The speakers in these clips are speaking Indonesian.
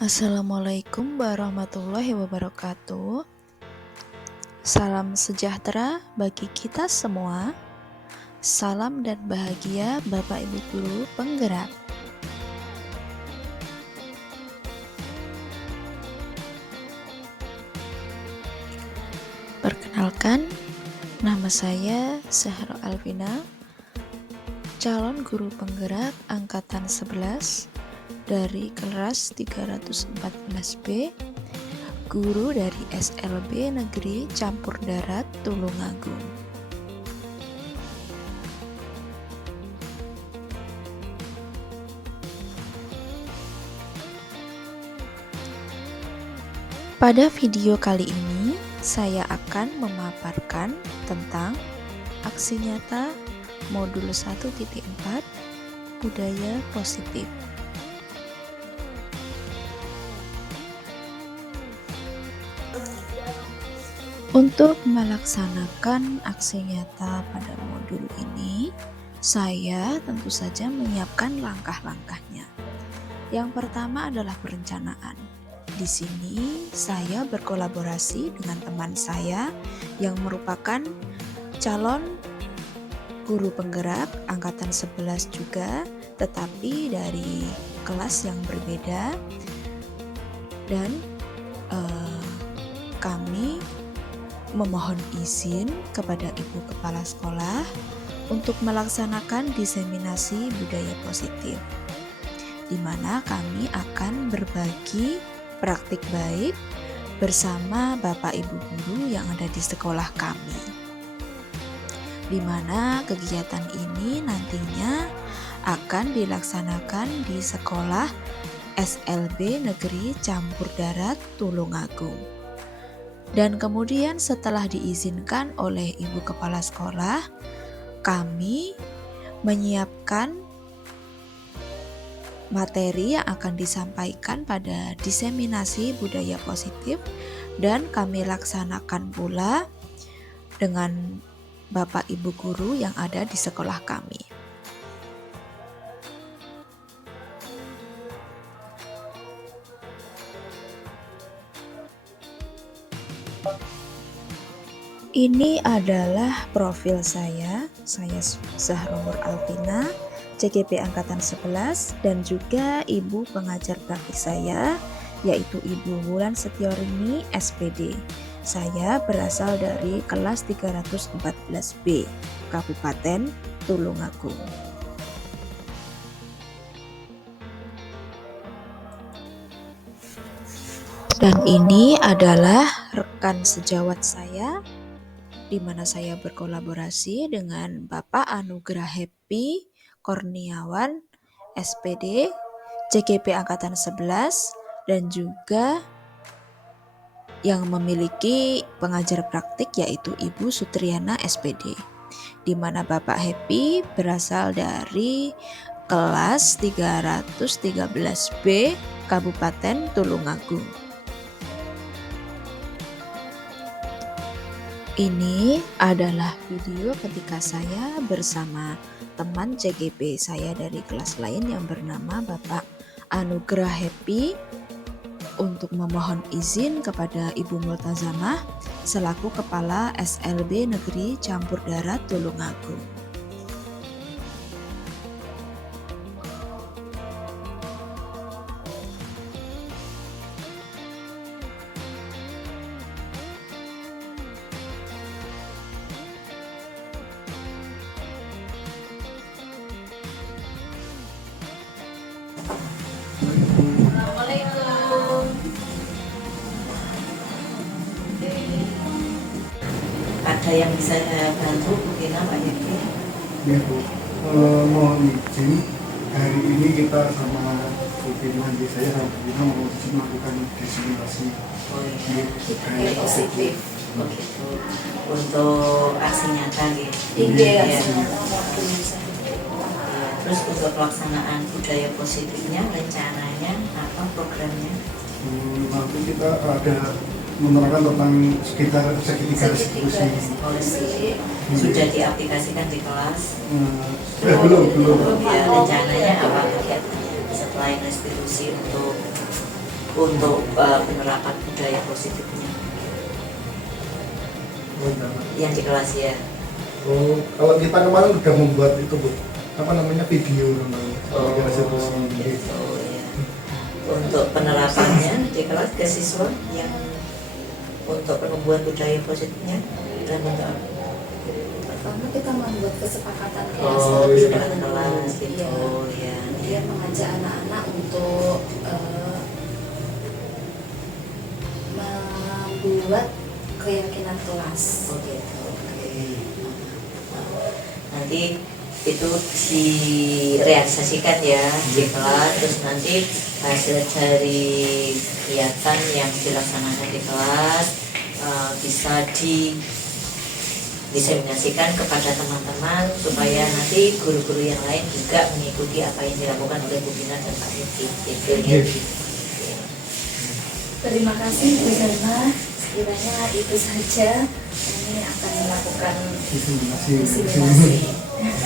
Assalamualaikum warahmatullahi wabarakatuh. Salam sejahtera bagi kita semua. Salam dan bahagia Bapak Ibu Guru penggerak. Perkenalkan, nama saya Zahra Alvina, calon guru penggerak angkatan 11 dari kelas 314B, guru dari SLB Negeri Campur Darat Tulungagung. Pada video kali ini, saya akan memaparkan tentang aksi nyata modul 1.4 budaya positif. Untuk melaksanakan aksi nyata pada modul ini, saya tentu saja menyiapkan langkah-langkahnya. Yang pertama adalah perencanaan. Di sini saya berkolaborasi dengan teman saya yang merupakan calon guru penggerak angkatan 11 juga, tetapi dari kelas yang berbeda, dan kami memohon izin kepada Ibu Kepala Sekolah untuk melaksanakan diseminasi budaya positif, di mana kami akan berbagi praktik baik bersama Bapak Ibu guru yang ada di sekolah kami, di mana kegiatan ini nantinya akan dilaksanakan di sekolah SLB Negeri Campur Darat Tulungagung. Dan kemudian setelah diizinkan oleh Ibu Kepala Sekolah, kami menyiapkan materi yang akan disampaikan pada diseminasi budaya positif, dan kami laksanakan pula dengan Bapak Ibu guru yang ada di sekolah kami. Ini adalah profil saya Zahra Alvina, CGP angkatan 11, dan juga ibu pengajar praktik saya yaitu Ibu Wulan Setiorini SPD. Saya berasal dari kelas 314B, Kabupaten Tulungagung. Dan ini adalah rekan sejawat saya, di mana saya berkolaborasi dengan Bapak Anugrah Happy Kurniawan SPD, CGP angkatan 11, dan juga yang memiliki pengajar praktik yaitu Ibu Sutriana SPD, di mana Bapak Happy berasal dari kelas 313B Kabupaten Tulungagung. Ini adalah video ketika saya bersama teman CGP saya dari kelas lain yang bernama Bapak Anugrah Happy untuk memohon izin kepada Ibu Multazamah selaku Kepala SLB Negeri Campur Darat Tulungagung. Ada yang bisa saya bantu mungkin Pak Yeki? Ya Bu, mohon izin, hari ini kita sama Bu Firman, saya sama Bu Firman mau melakukan diseminasi budaya positif begitu untuk aksi nyata gitu. Iya. Terus untuk pelaksanaan budaya positifnya rencananya apa programnya? Nanti kita ada menerangkan tentang sekitar segitiga restitusi sudah diaplikasikan di kelas? Belum. Ya, rencananya apa kegiatan selain restitusi untuk untuk penerapan budaya positifnya yang di kelas ya. Oh, kalau kita kemarin udah membuat itu Bu, apa namanya, video tentang Gitu ya. Untuk penerapannya di kelas ke siswa yang untuk penumbuhan budaya positifnya dan bentuk apa? Pertama kita membuat kesepakatan kelas Kesepakatan dulu. kelas gitu Iya. ya. Kemudian mengajak anak-anak untuk membuat keyakinan kelas. Oh gitu. Oke. Nanti itu direalisasikan ya di kelas, terus nanti hasil dari kegiatan yang dilaksanakan di kelas bisa didiseminasikan kepada teman-teman supaya nanti guru-guru yang lain juga mengikuti apa yang dilakukan oleh Bu Bina dan Pak Devi gitu ya. Terima kasih Bu Selma. Sekiranya itu saja, kami akan melakukan diseminasi.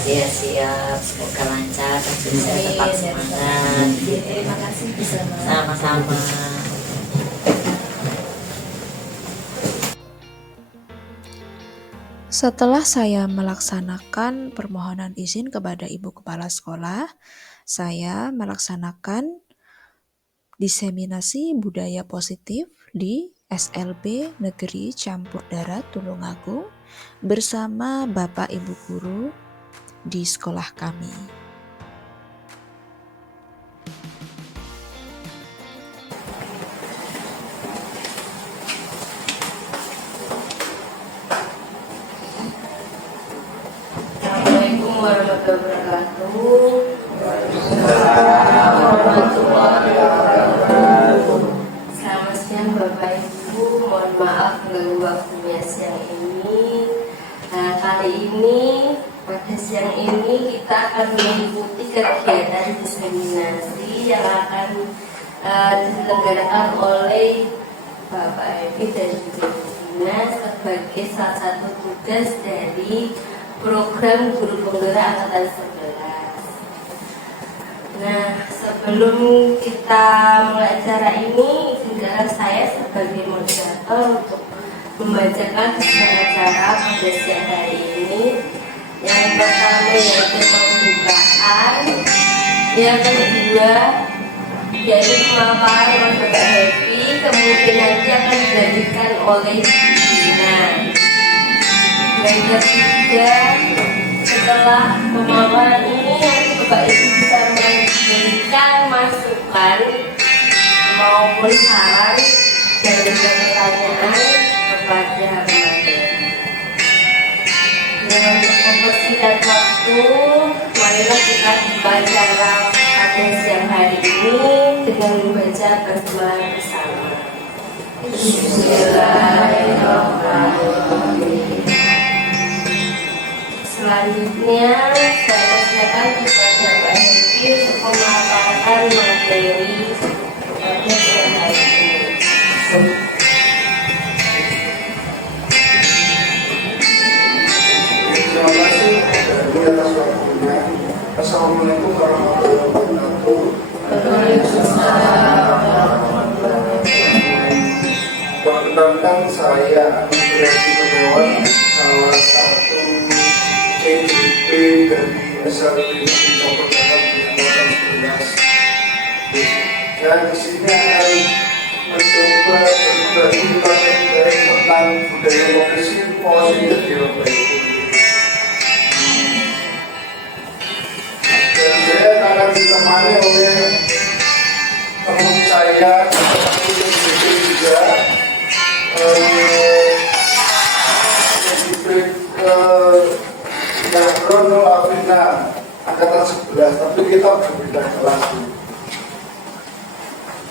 Ya siap, semoga lancar dan sukses, tetap semangat. Terima kasih Bu Selma. Sama-sama. Setelah saya melaksanakan permohonan izin kepada Ibu Kepala Sekolah, saya melaksanakan diseminasi budaya positif di SLB Negeri Campur Darat Tulungagung bersama Bapak Ibu Guru di sekolah kami. Assalamualaikum warahmatullahi wabarakatuh. Selamat siang Bapak Ibu, mohon maaf mengganggu waktunya siang ini. Kali ini pada siang ini kita akan mengikuti kegiatan diseminasi yang akan diselenggarakan oleh Bapak Evi dan Ibu Bina sebagai salah satu tugas dari program Guru Penggerak Angkatan 11. Nah, sebelum kita mulai acara ini, izinkan saya sebagai moderator untuk membacakan acara pada siang hari ini. Yang pertama yaitu pembukaan, yang kedua yaitu pemaparan oleh Bapak Happy, kemudian nanti akan dilanjutkan oleh Bina. Yang ketiga, setelah pemaparan ini Bapak Ibu bisa memberikan masukan maupun saran dan juga pertanyaan kepada materi. Dan untuk mempersingkat waktu, marilah kita membaca pada siang hari ini dengan membaca basmalah bersama. Bismillahirrahmanirrahim. Selanjutnya saya persilakan kepada Pak Happy untuk memaparkan materi pada siang hari ini. Terima kasih dari atas waktunya. Assalamualaikum warahmatullahi wabarakatuh. Perkenalkan, saya Anugrah Gunawan, salah satu CGP dari SLB Negeri Campur Darat Tulungagung 11. Saya di sini akan mencoba berbagi tentang budaya progresif positif di Bapak Ibu. Dan saya akan ditemani oleh teman saya seperti juga Rono Afina angkatan 11, tapi kita berbeda kelas.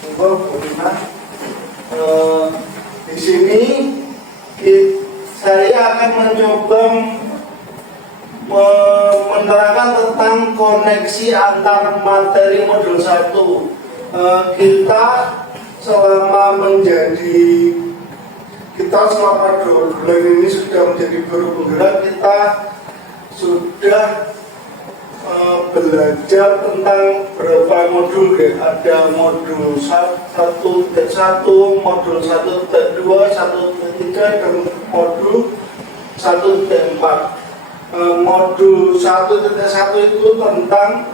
Tunggu Bu Bina. Di sini saya akan mencoba menerangkan tentang koneksi antar materi modul 1. Kita selama 2 bulan ini sudah menjadi guru penggerak, kita sudah belajar tentang berapa modul ya. Ada modul 1.1, modul 1.2, 1.3 dan modul 1.4. Modul 1.1 itu tentang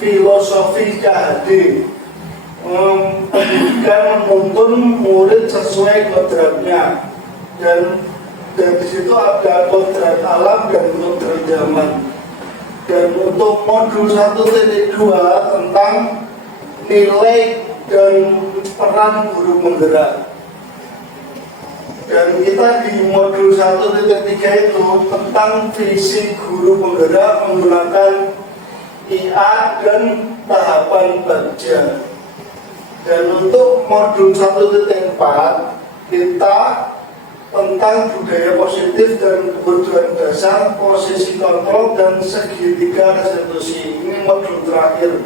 filosofi KHD. Pendidikan menuntun murid sesuai kodratnya, dan di situ ada kodrat alam dan kodrat zaman. Dan untuk modul 1.2 tentang nilai dan peran guru penggerak. Dan kita di modul 1.3 itu tentang visi guru penggerak menggunakan IA dan tahapan baja. Dan untuk modul 1.4 kita tentang budaya positif dan kebutuhan dasar, posisi kontrol dan segitiga restitusi. Ini modul terakhir.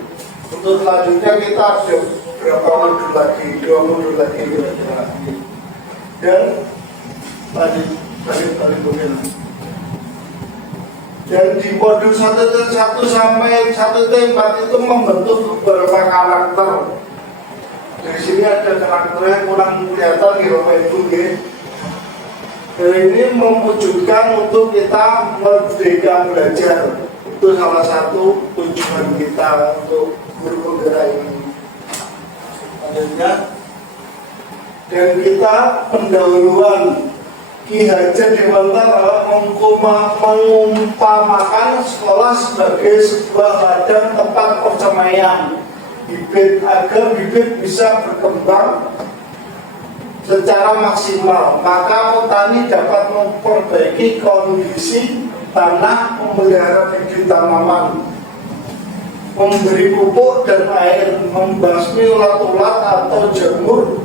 Untuk selanjutnya kita ada berapa modul lagi? 2 modul lagi kira-kira. Dan balik mungkin. Dan di modul 1.1 sampai 1.4 itu membentuk beberapa karakter. Di sini ada karakternya kurang kelihatan nih Bapak Ibu ya. Dan ini mewujudkan untuk kita merdeka belajar. Itu salah satu tujuan kita untuk guru penggerak ini. Selanjutnya, dan kita pendahuluan Ki Hajar Dewantara mengumpamakan sekolah sebagai sebuah ladang tempat persemaian bibit agar bibit bisa berkembang secara maksimal. Maka petani dapat memperbaiki kondisi tanah, memelihara bibit tanaman, memberi pupuk dan air, membasmi ulat-ulat atau jamur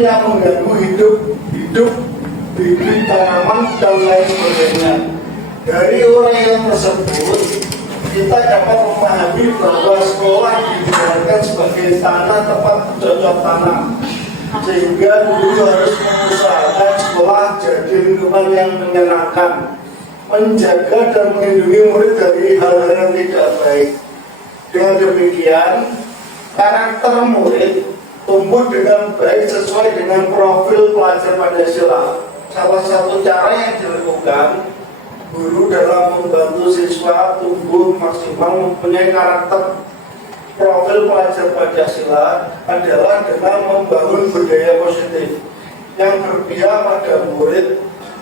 yang mengganggu hidup bibit tanaman dan lain sebagainya. Dari uraian tersebut kita dapat memahami bahwa sekolah digunakan sebagai tanah tempat bercocok tanam, sehingga guru harus mengusahakan sekolah jadi lingkungan yang menyenangkan, menjaga dan melindungi murid dari hal-hal yang tidak baik. Dengan demikian, karakter murid tumbuh dengan baik sesuai dengan profil pelajar Pancasila. Salah satu cara yang dilakukan guru dalam membantu siswa tumbuh maksimal mempunyai karakter profil pelajar Pancasila adalah dengan membangun budaya positif yang berpihak pada murid,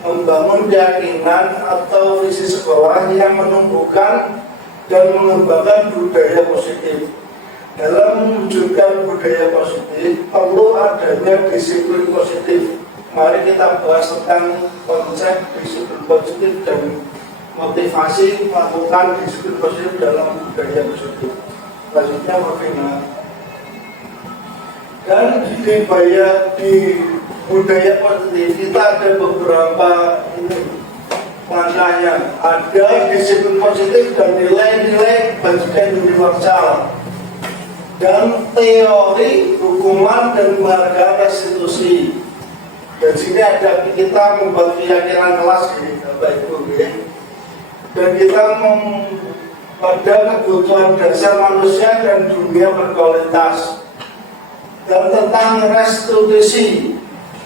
membangun keyakinan atau visi sekolah yang menumbuhkan dan mengembangkan budaya positif. Dalam mewujudkan budaya positif perlu adanya disiplin positif. Mari kita bahas tentang konsep disiplin positif dan motivasi melakukan disiplin positif dalam budaya positif. Selanjutnya Mafina. Dan di budaya positif kita ada beberapa langkahnya. Ada disiplin positif dan nilai-nilai bagian universal, dan teori hukuman dan marga restitusi. Dan sini ada kita membuat keyakinan kelas ini, Bapak Ibu ya. Dan kita pada kebutuhan dasar manusia dan dunia berkualitas. Dan tentang restitusi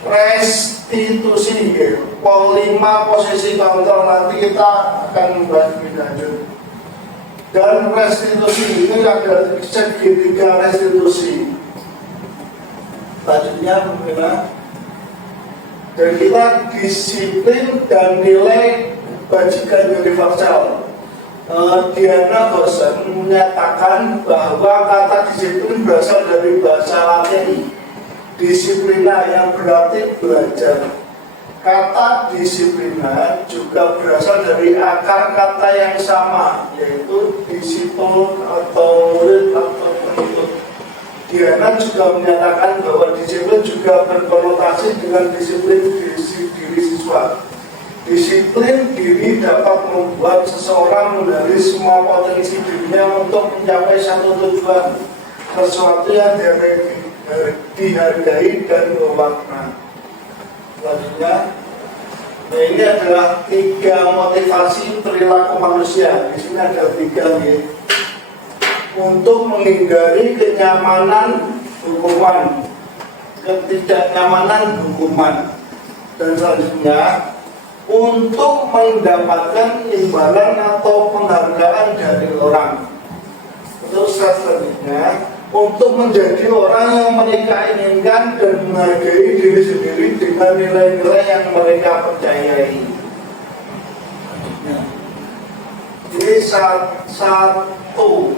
ya. 5 posisi kontrol nanti kita akan membahas lebih lanjut. Dan restitusi ini ada segitiga restitusi. Selanjutnya bagaimana? Dan kita disiplin dan nilai bajikan universal. Diana Gosen menyatakan bahwa kata disiplin berasal dari bahasa Latin disiplina yang berarti belajar. Kata disiplina juga berasal dari akar kata yang sama, yaitu disiplin atau murid atau penuntut. Diana juga menyatakan bahwa disiplin juga berkonotasi dengan disiplin diri siswa. Disiplin diri dapat membuat seseorang menggali semua potensi dirinya untuk mencapai satu tujuan, sesuatu yang dihargai dan bermakna. Selanjutnya, Nah, ini adalah 3 motivasi perilaku manusia. Di sini ada 3 ya. Untuk menghindari kenyamanan hukuman, ketidaknyamanan hukuman, dan selanjutnya untuk mendapatkan imbalan atau penghargaan dari orang. Terus selanjutnya untuk menjadi orang yang mereka inginkan dan menghargai diri sendiri dengan nilai-nilai yang mereka percayai. Nah, ini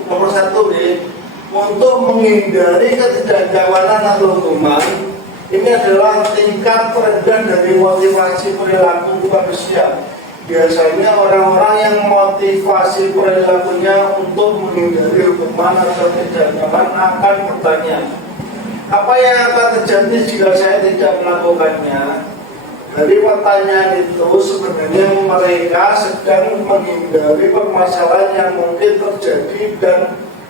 nomor satu ya, untuk menghindari ketidaknyamanan atau hukuman. Ini adalah tingkat terendah dari motivasi perilaku manusia. Biasanya orang-orang yang motivasi perilakunya untuk menghindari hukuman atau tidak nyaman akan bertanya, apa yang akan terjadi jika saya tidak melakukannya? Dari pertanyaan itu sebenarnya mereka sedang menghindari permasalahan yang mungkin terjadi dan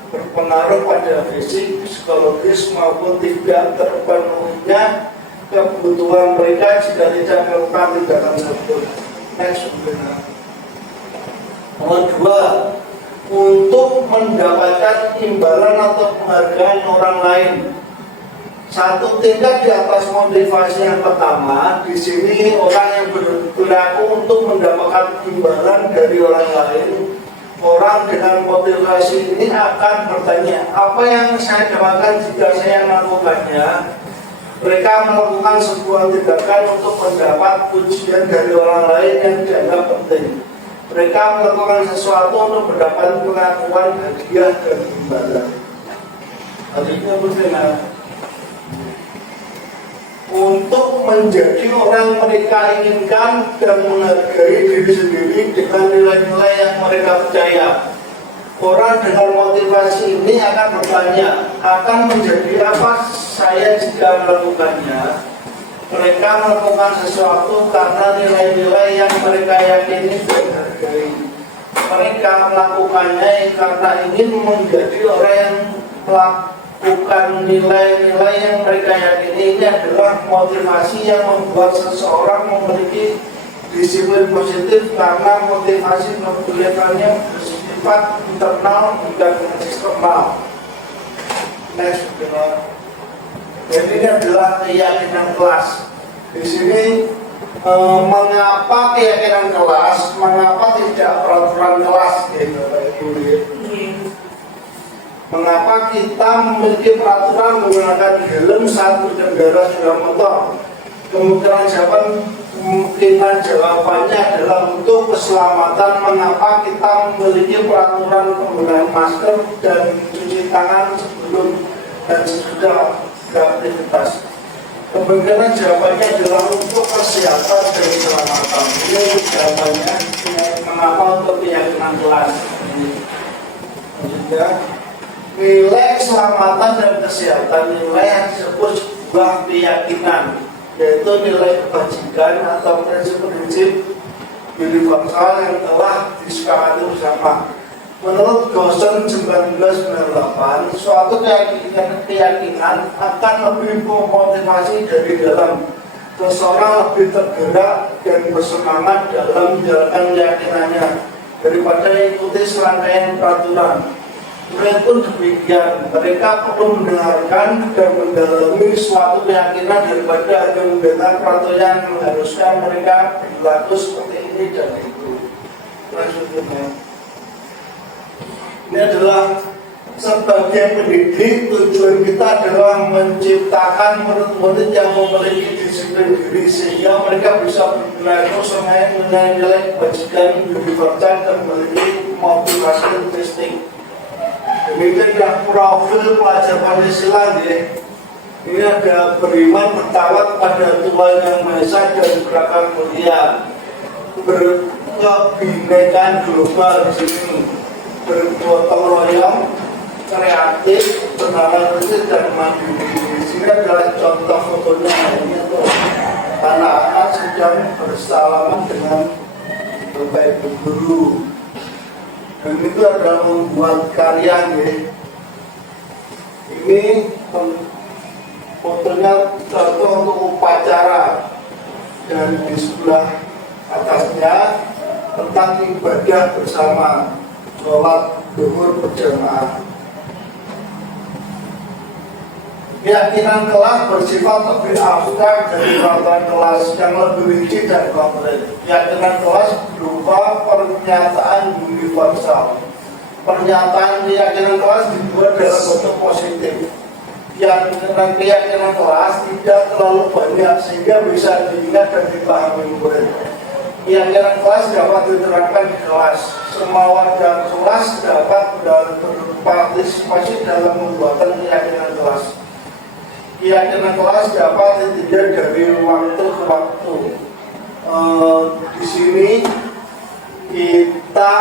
berpengaruh pada fisik, psikologis maupun tidak terpenuhinya kebutuhan mereka jika tidak melakukan tindakan tersebut. Next, nomor 2, untuk mendapatkan imbalan atau penghargaan orang lain. Satu tingkat di atas motivasi yang pertama, di sini orang yang berperilaku untuk mendapatkan imbalan dari orang lain. Orang dengan motivasi ini akan bertanya, apa yang saya dapatkan jika saya melakukannya? Mereka melakukan sebuah tindakan untuk mendapat pujian dari orang lain yang dianggap penting. Mereka melakukan sesuatu untuk mendapat pengakuan, hadiah, dan imbalan. Artinya berbeda. Untuk menjadi orang mereka inginkan dan menghargai diri sendiri dengan nilai-nilai yang mereka percaya. Orang dengan motivasi ini akan bertanya, akan menjadi apa saya jika melakukannya? Mereka melakukan sesuatu karena nilai-nilai yang mereka yakini dan hargai. Mereka melakukannya karena ingin menjadi orang yang melakukan nilai-nilai yang mereka yakini. Ini adalah motivasi yang membuat seseorang memiliki disiplin positif karena motivasi kelihatannya bersifat internal bukan eksternal. Next, jadi ini adalah keyakinan kelas. Di sini mengapa keyakinan kelas, mengapa tidak peraturan kelas gitu, mengapa kita memiliki peraturan menggunakan helm saat berkendara sepeda motor? Kemungkinan jawabannya adalah untuk keselamatan. Mengapa kita memiliki peraturan penggunaan masker dan cuci tangan sebelum dan sesudah beraktivitas? Kemungkinan jawabannya adalah untuk kesehatan dan keselamatan. Ini jawabannya mengapa untuk keyakinan kelas. Selanjutnya, nilai keselamatan dan kesehatan, nilai yang disebut sebuah keyakinan, yaitu nilai kebajikan atau prinsip-prinsip universal yang telah disepakati bersama. Menurut Goshen 1998, suatu keyakinan akan lebih memotivasi dari dalam. Seseorang lebih tergerak dan bersemangat dalam menjalankan keyakinannya daripada ikuti serangkaian peraturan. Mereka pun demikian, mereka perlu mendengarkan dan mendalami suatu keyakinan daripada hanya mendengar peraturan yang mengharuskan mereka berlaku seperti ini dan itu. Maksudnya, ini adalah sebagai pendidik, tujuan kita adalah menciptakan murid-murid yang memiliki disiplin diri sehingga mereka bisa berperilaku sesuai dengan nilai kebajikan universal dan memiliki motivasi intrinsikik. Demikian yang profil pelajar Pancasila ya. Ini ada beriman, bertawat pada Tuhan Yang Maha Esa dan berakal mulia, berkebinekaan global di sini, bergotong royong, kreatif, bernalar kritis dan mandiri. Di sini adalah contoh fotonya ini tuh anak-anak sedang bersalaman dengan bapak ibu guru. Dan itu adalah membuat karya ya. Ini fotonya contoh untuk upacara, dan di sebelah atasnya tentang ibadah bersama, sholat zuhur berjamaah. Keyakinan kelas bersifat lebih abstrak dari peraturan kelas yang lebih rinci dan konkret. Keyakinan kelas berupa pernyataan universal. Pernyataan keyakinan kelas dibuat dalam bentuk positif. Keyakinan kelas tidak terlalu banyak sehingga bisa diingat dan dipahami murid. Keyakinan kelas dapat diterapkan di kelas. Semua warga kelas dapat berpartisipasi dalam membuat keyakinan kelas. Keyakinan kelas dapat ditinjau dari waktu ke waktu. Di sini kita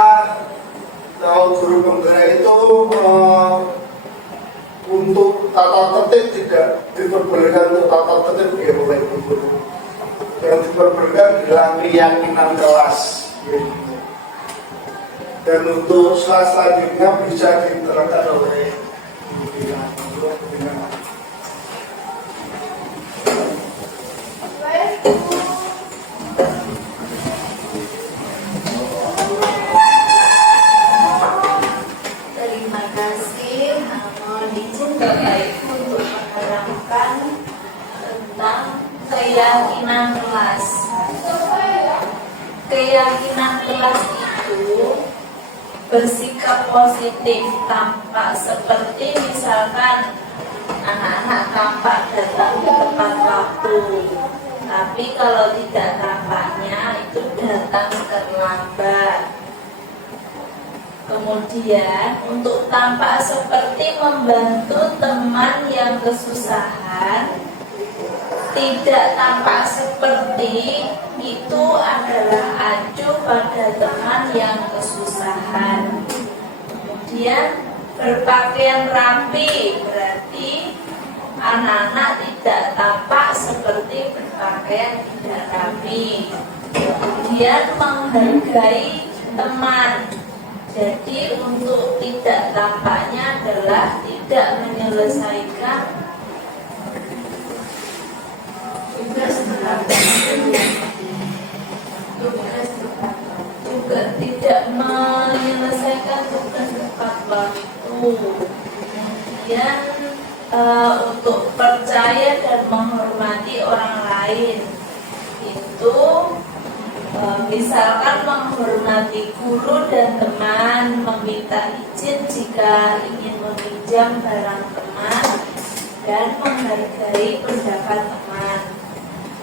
tahu guru penggerak itu untuk tata tertib tidak diperbolehkan untuk tata tertib ya oleh guru. Yang diperbolehkan adalah keyakinan kelas. Dan untuk selanjutnya bisa diterangkan oleh guru. Terima kasih. Mohon izin Bapak Ibu untuk menerangkan tentang keyakinan kelas. Keyakinan kelas itu bersikap positif, tampak seperti misalkan anak-anak tampak datang di tepat waktu, tapi kalau tidak tampaknya itu datang terlambat. Kemudian untuk tampak seperti membantu teman yang kesusahan, tidak tampak seperti itu adalah acuh pada teman yang kesusahan. Kemudian berpakaian rapi berarti anak-anak tidak tampak seperti berpakaian tidak rapi. Kemudian menghargai teman. Jadi untuk tidak tampaknya adalah tidak menyelesaikan tugas juga tidak menyelesaikan tugas tepat waktu. Kemudian untuk percaya dan menghormati orang lain itu misalkan menghormati guru dan teman, meminta izin jika ingin meminjam barang teman, dan menghargai pendapat teman.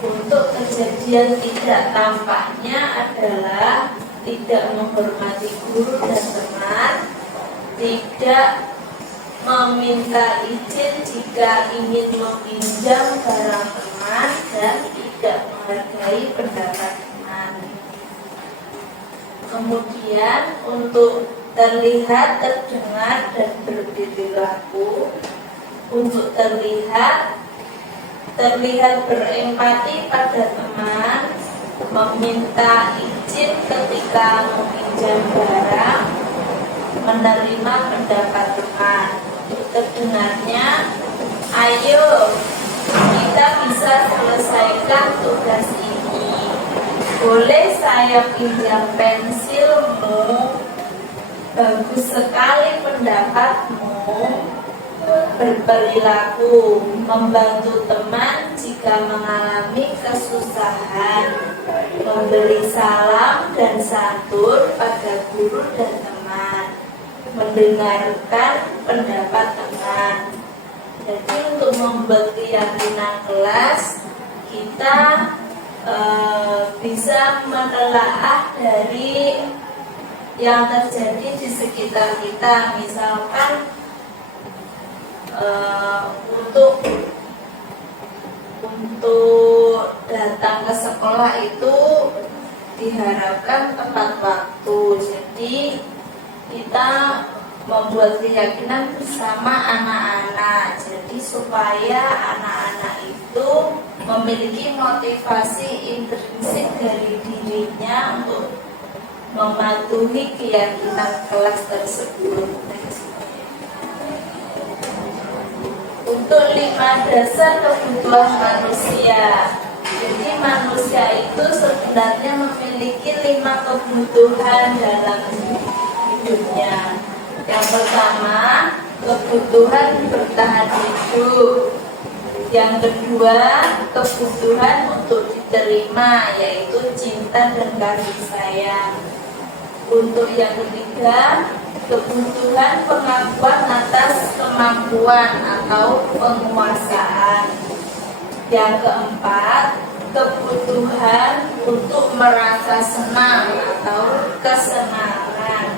Untuk kejadian tidak tampaknya adalah tidak menghormati guru dan teman, tidak meminta izin jika ingin meminjam barang teman, dan tidak menghargai pendapat teman. Kemudian untuk terlihat, terdengar, dan berperilaku. Untuk terlihat berempati pada teman, meminta izin ketika meminjam barang, menerima pendapat teman. Untuk terdengarnya, ayo kita bisa selesaikan tugas ini. Boleh saya pinjam pensilmu? Bagus sekali pendapatmu. Berperilaku, membantu teman jika mengalami kesusahan, memberi salam dan santun pada guru dan teman, mendengarkan pendapat teman. Jadi untuk membuat keyakinan kelas, kita bisa menelaah dari yang terjadi di sekitar kita. Misalkan untuk datang ke sekolah itu diharapkan tepat waktu. Jadi kita membuat keyakinan bersama anak-anak. Jadi supaya anak-anak itu memiliki motivasi intrinsik dari dirinya untuk mematuhi keyakinan kelas tersebut. Untuk 5 dasar kebutuhan manusia, Jadi manusia itu sebenarnya memiliki 5 kebutuhan dalam hidupnya. Yang pertama, kebutuhan bertahan hidup. Yang kedua, kebutuhan untuk diterima, yaitu cinta dan kasih sayang. Untuk yang ketiga, kebutuhan pengakuan atas kemampuan atau penguasaan. Yang keempat, kebutuhan untuk merasa senang atau kesenangan.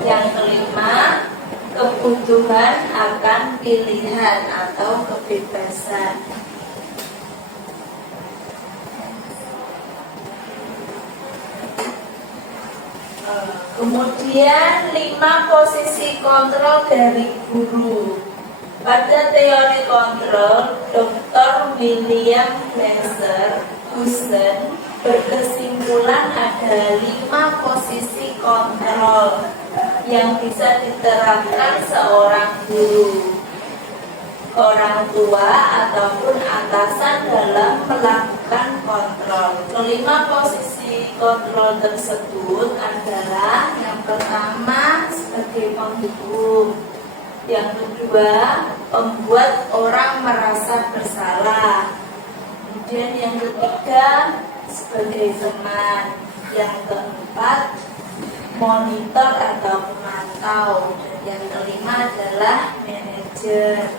Yang kelima, kebutuhan akan pilihan atau kebebasan. Kemudian 5 posisi kontrol dari guru. Pada teori kontrol, Dr. William Glasser berkesimpulan ada 5 posisi kontrol yang bisa diterapkan seorang guru, orang tua ataupun atasan dalam melakukan kontrol. Kelima posisi kontrol tersebut adalah yang pertama sebagai penghukum, yang kedua membuat orang merasa bersalah, kemudian yang ketiga sebagai teman, yang keempat monitor atau pemantau, dan yang kelima adalah manajer.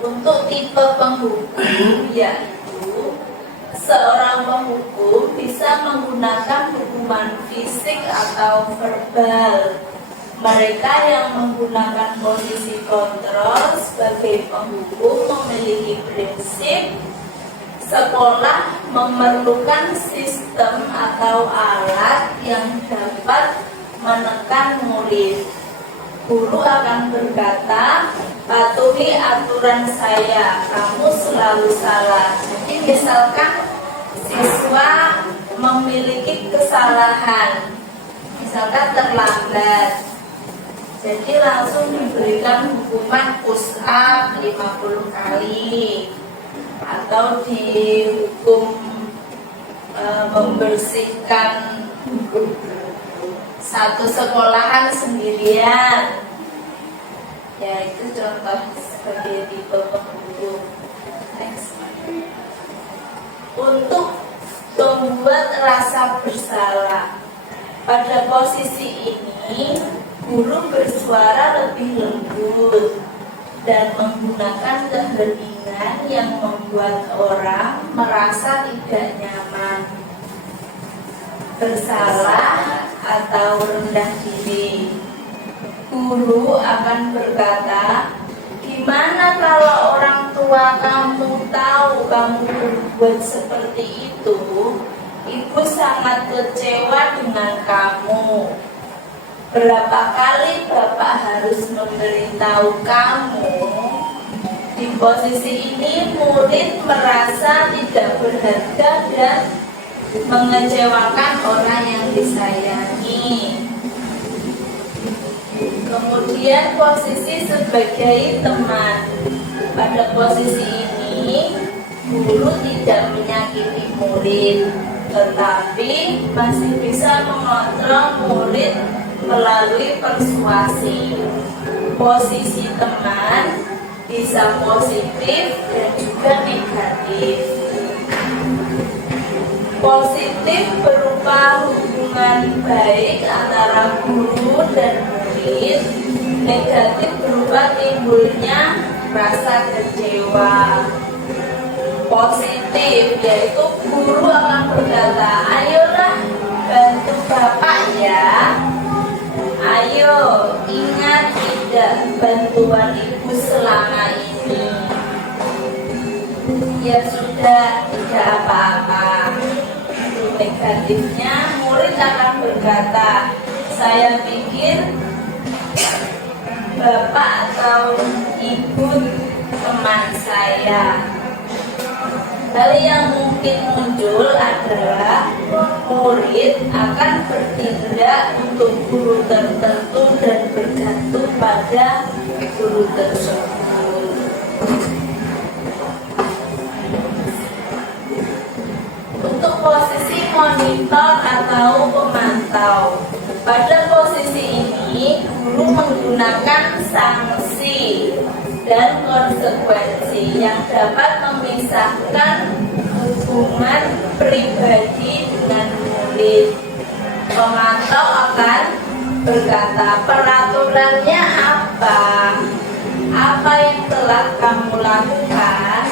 Untuk tipe penghukum, yaitu seorang penghukum bisa menggunakan hukuman fisik atau verbal. Mereka yang menggunakan posisi kontrol sebagai penghukum memiliki prinsip sekolah memerlukan sistem atau alat yang dapat menekan murid. Guru akan berkata, patuhi aturan saya, kamu selalu salah. Jadi misalkan siswa memiliki kesalahan, misalkan terlambat, jadi langsung diberikan hukuman push up 50 kali, atau dihukum membersihkan satu sekolahan sendirian. Ya, itu contoh sebagai tipe penghukum. Next. Untuk membuat rasa bersalah, pada posisi ini guru bersuara lebih lembut dan menggunakan keheningan yang membuat orang merasa tidak nyaman, bersalah atau rendah diri. Guru akan berkata, gimana kalau orang tua kamu tahu kamu berbuat seperti itu? Ibu sangat kecewa dengan kamu. Berapa kali Bapak harus memberitahu kamu? Di posisi ini murid merasa tidak berharga dan mengecewakan orang yang disayangi. Kemudian posisi sebagai teman. Pada posisi ini guru tidak menyakiti murid, tetapi masih bisa mengontrol murid melalui persuasi. Posisi teman bisa positif dan juga negatif. Positif berupa hubungan baik antara guru dan murid. Negatif berupa timbulnya rasa kecewa. Positif yaitu guru akan berkata, ayolah bantu Bapak ya. Ayo, ingat tidak bantuan ibu selama ini. Ya sudah, tidak apa-apa. Negatifnya, murid akan berkata, saya pikir Bapak atau Ibu teman saya. Hal yang mungkin muncul adalah murid akan bertindak untuk guru tertentu dan bergantung pada guru tersebut. menggunakan sanksi dan konsekuensi yang dapat memisahkan hubungan pribadi dengan murid. Pemantau akan berkata, peraturannya apa? Apa yang telah kamu lakukan?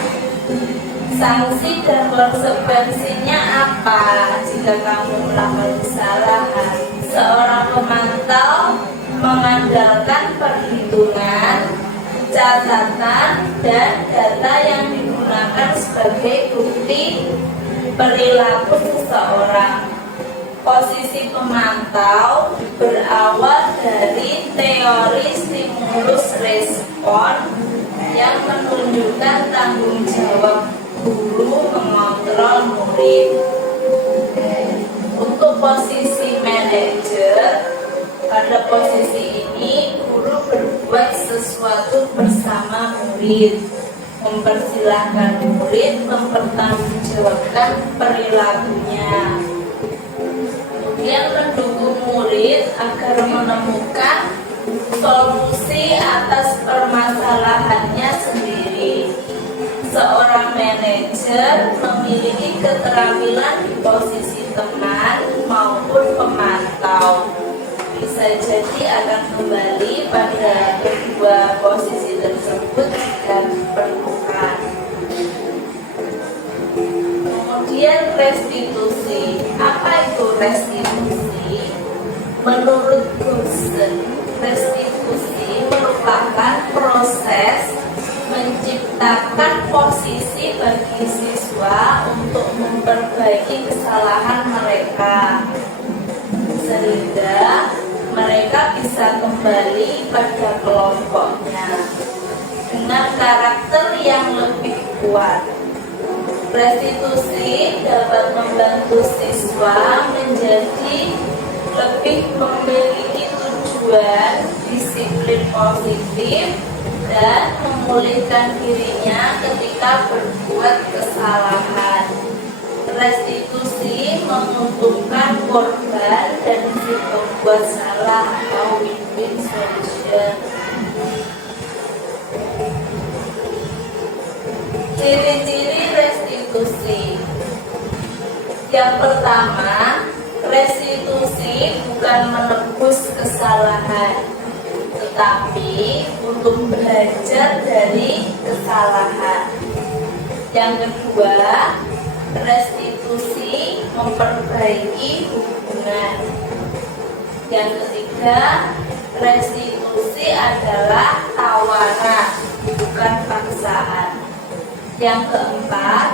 Sanksi dan konsekuensinya apa jika kamu melakukan kesalahan? Seorang pemantau mengandalkan perhitungan, catatan, dan data yang digunakan sebagai bukti perilaku seseorang. Posisi pemantau berawal dari teori stimulus respon yang menunjukkan tanggung jawab guru mengontrol murid. Untuk posisi manajer, pada posisi ini guru berbuat sesuatu bersama murid, mempersilahkan murid mempertanggungjawabkan perilakunya, kemudian mendukung murid agar menemukan solusi atas permasalahannya sendiri. Seorang manajer memiliki keterampilan di posisi teman maupun pemantau. Bisa jadi akan kembali pada kedua posisi tersebut jika diperlukan. Kemudian restitusi. Apa itu restitusi? Menurut Guston, restitusi merupakan proses menciptakan posisi bagi siswa untuk memperbaiki kesalahan mereka, sehingga mereka bisa kembali pada kelompoknya dengan karakter yang lebih kuat. Restitusi dapat membantu siswa menjadi lebih memiliki tujuan, disiplin positif, dan memulihkan dirinya ketika berbuat kesalahan. Restitusi menguntungkan korban dan si pembuat salah atau win-win solution. Ciri-ciri restitusi. Yang pertama, restitusi bukan menebus kesalahan, tetapi untuk belajar dari kesalahan. Yang kedua, restitusi memperbaiki hubungan. Yang ketiga, restitusi adalah tawaran, bukan paksaan. Yang keempat,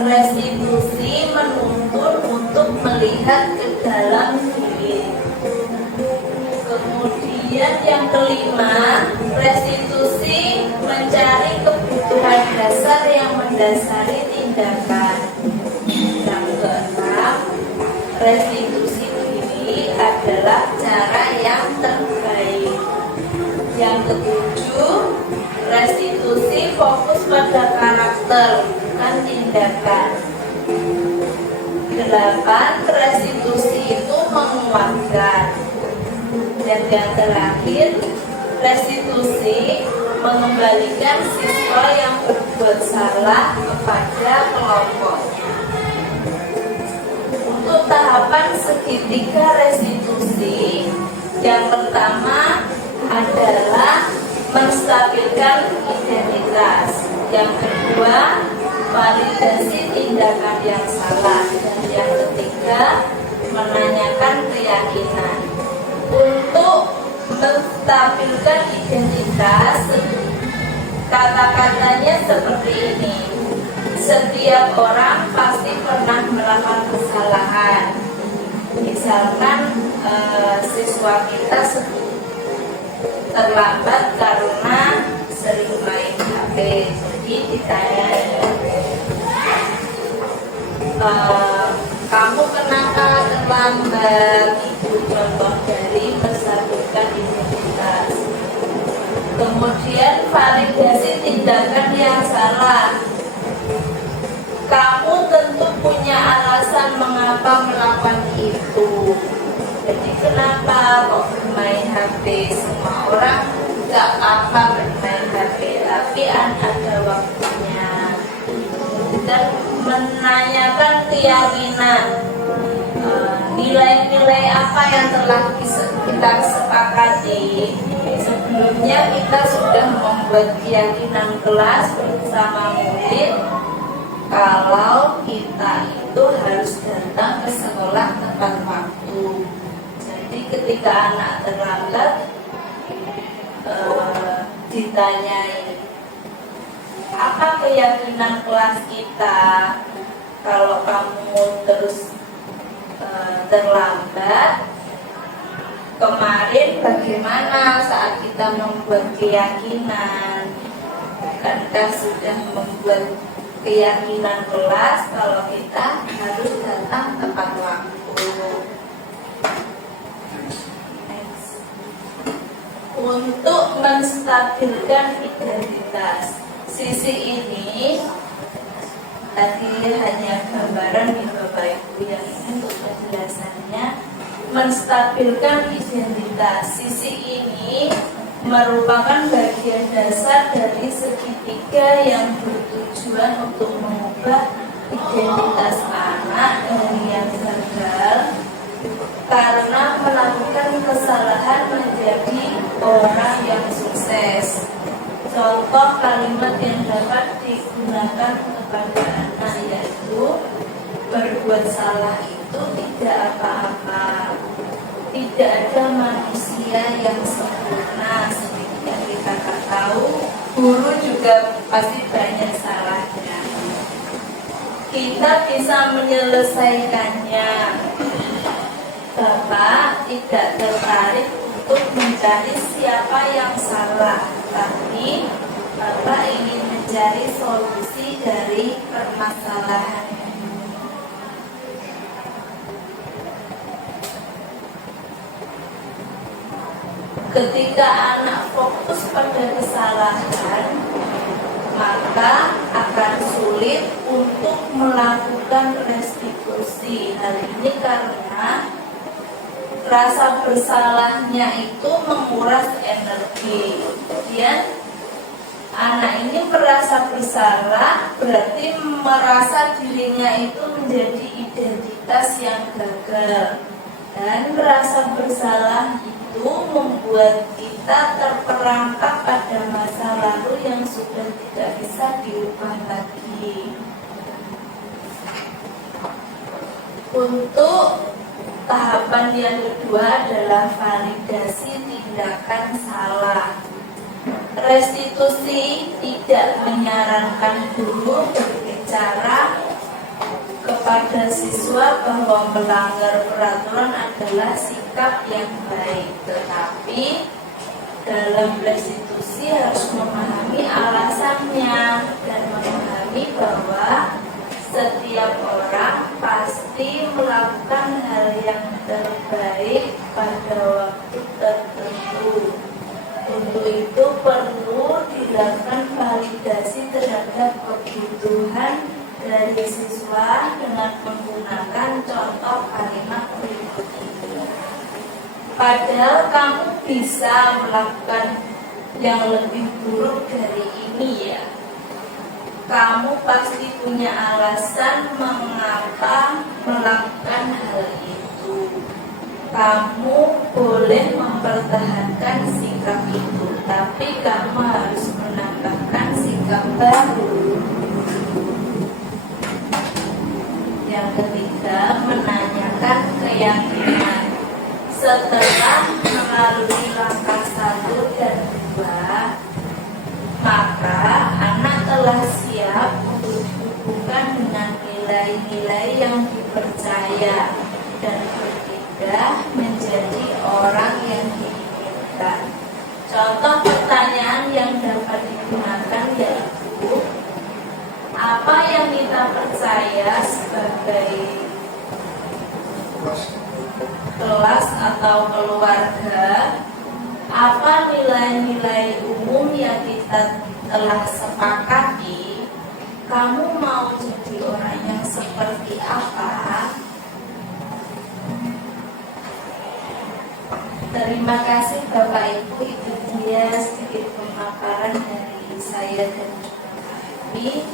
restitusi menuntun untuk melihat ke dalam diri. Kemudian yang kelima, restitusi mencari kebutuhan dasar yang mendasari tindakan. Yang keenam, restitusi diri adalah cara yang terbaik. Yang ketujuh, restitusi fokus pada karakter, bukan tindakan. 8. Restitusi itu menguatkan. Dan yang terakhir, restitusi mengembalikan siswa yang berbuat salah kepada kelompoknya. Untuk tahapan segitiga restitusi, yang pertama adalah menstabilkan identitas. Yang kedua, validasi tindakan yang salah. Dan yang ketiga, menanyakan keyakinan. Untuk menstabilkan identitas, kata-katanya seperti ini: setiap orang pasti pernah melakukan kesalahan. Misalkan siswa kita terlambat karena sering main HP. Jadi ditanya, kamu kenapa terlambat? Itu contoh dari menstabilkan identitas. Kemudian validasi tindakan yang salah. Kamu tentu punya alasan mengapa melakukan itu. Jadi kenapa kok bermain HP. Semua orang nggak apa bermain HP, tapi ada waktunya. Dan menanyakan keyakinan, nilai-nilai apa yang telah kita sepakati. Sebelumnya kita sudah membuat keyakinan kelas bersama murid kalau kita itu harus datang ke sekolah tepat waktu. Jadi ketika anak terlambat, ditanyai, apa keyakinan kelas kita kalau kamu terus terlambat? Kemarin bagaimana saat kita membuat keyakinan? Bukankah sudah membuat keyakinan kelas kalau kita harus datang tepat waktu? Next. Untuk menstabilkan identitas, sisi ini tadi hanya gambaran nih Bapak Ibu, yang ini untuk penjelasannya. Menstabilkan identitas, sisi ini merupakan bagian dasar dari segitiga yang bertujuan untuk mengubah identitas anak dari yang gagal karena melakukan kesalahan menjadi orang yang sukses. Contoh kalimat yang dapat digunakan kepada anak yaitu, berbuat salah itu tidak apa-apa. Tidak ada manusia yang sempurna. Seperti yang kita tahu, guru juga pasti banyak salahnya. Kita bisa menyelesaikannya. Bapak tidak tertarik untuk mencari siapa yang salah, tapi Bapak ingin mencari solusi dari permasalahan. Ketika anak fokus pada kesalahan, maka akan sulit untuk melakukan restitusi. Hal ini karena rasa bersalahnya itu menguras energi. Kemudian anak ini merasa bersalah, berarti merasa dirinya itu menjadi identitas yang gagal. Dan rasa bersalah itu membuat kita terperangkap pada masa lalu yang sudah tidak bisa diubah lagi. Untuk tahapan yang kedua adalah validasi tindakan salah. Restitusi tidak menyarankan guru berbicara kepada siswa bahwa melanggar peraturan adalah sikap yang baik, tetapi dalam restitusi harus memahami alasannya dan memahami bahwa setiap orang pasti melakukan hal yang terbaik pada waktu tertentu. Untuk itu perlu dilakukan validasi terhadap kebutuhan dari siswa dengan menggunakan contoh kalimat berikut ini. Padahal kamu bisa melakukan yang lebih buruk dari ini ya. Kamu pasti punya alasan mengapa melakukan hal itu. Kamu boleh mempertahankan sikap itu, tapi kamu harus menambahkan sikap baru. Yang ketiga, menanyakan keyakinan. Setelah melalui langkah 1 dan 2, maka anak telah siap untuk dihubungkan dengan nilai-nilai yang dipercaya dan berpindah menjadi orang yang diinginkan. Contoh pertanyaan yang dapat digunakan yaitu, apa yang kita percaya sebagai kelas atau keluarga? Apa nilai-nilai umum yang kita telah sepakati? Kamu mau jadi orang yang seperti apa? Terima kasih Bapak Ibu, itu dia sedikit pemaparan dari saya dan kami.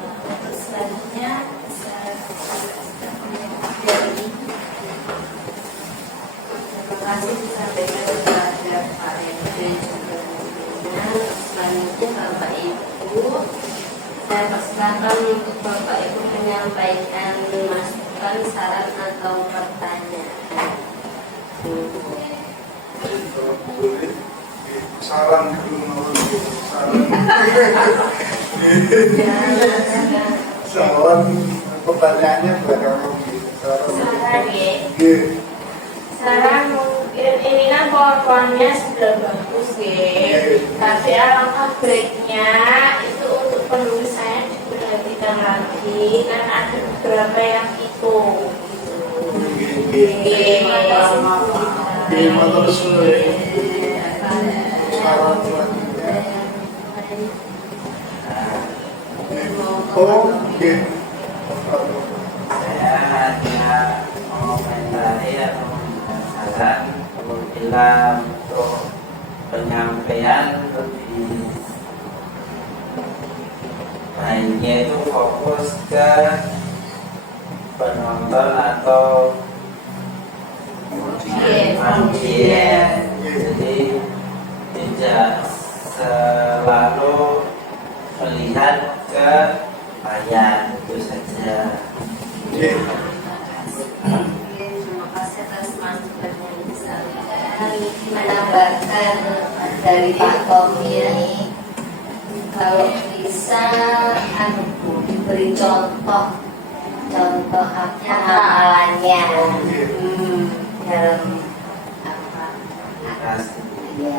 Untuk selanjutnya bisa dari terima kasih disampaikan kepada Pak Hendri juga tentunya. Selanjutnya Bapak Ibu, saya persilakan untuk Bapak Ibu menyampaikan masukan, saran atau pertanyaan. Saran dulu, saran pertanyaannya bagaimana? Saran ya. Iya. Saran mungkin ini kan powerpointnya sudah bagus ya. Tapi alangkah baiknya itu untuk penulisannya diperhatikan lagi, kan ada beberapa yang itu. Saya hanya mengomentari atau menjelaskan apabila untuk penyampaian lebih baiknya itu fokus ke penonton atau audien, jadi tidak selalu melihat ke layar, itu saja. Terima kasih atas masukan yang disampaikan. Menambahkan dari Pak Tommy, kalau bisa diberi contoh amalannya dalam apa ya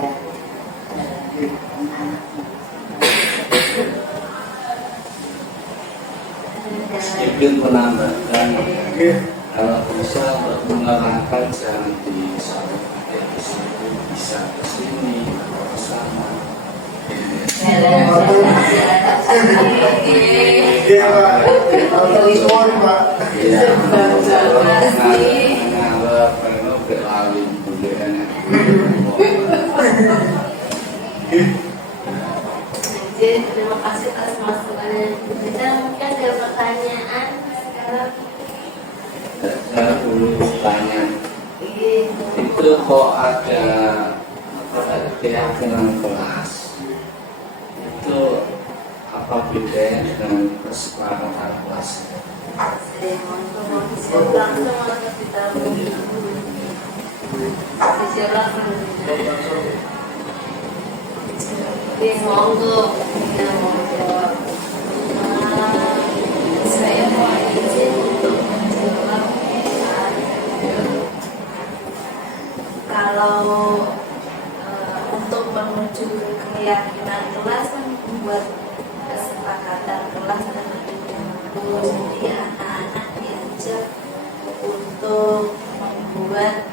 sedikit menambahkan, kalau bisa mengarahkan jangan disampaikan di sini, bisa ke sini atau ke sana. Iya Pak, kalau suwon Pak. Iya, ngalor perlu beralih budaya. Terima kasih atas masukannya. Kita mungkin ada pertanyaan sekarang. Saya dulu tanya, itu kok ada keyakinan kelas? Itu apa bedanya dengan kesepakatan kelas? Monggo yang mau jawab. Saya mau izin untuk menjawab. Kalau untuk menuju ke keyakinan kelas kan membuat kesepakatan kelas terlebih dahulu. Jadi anak-anak diajak untuk membuat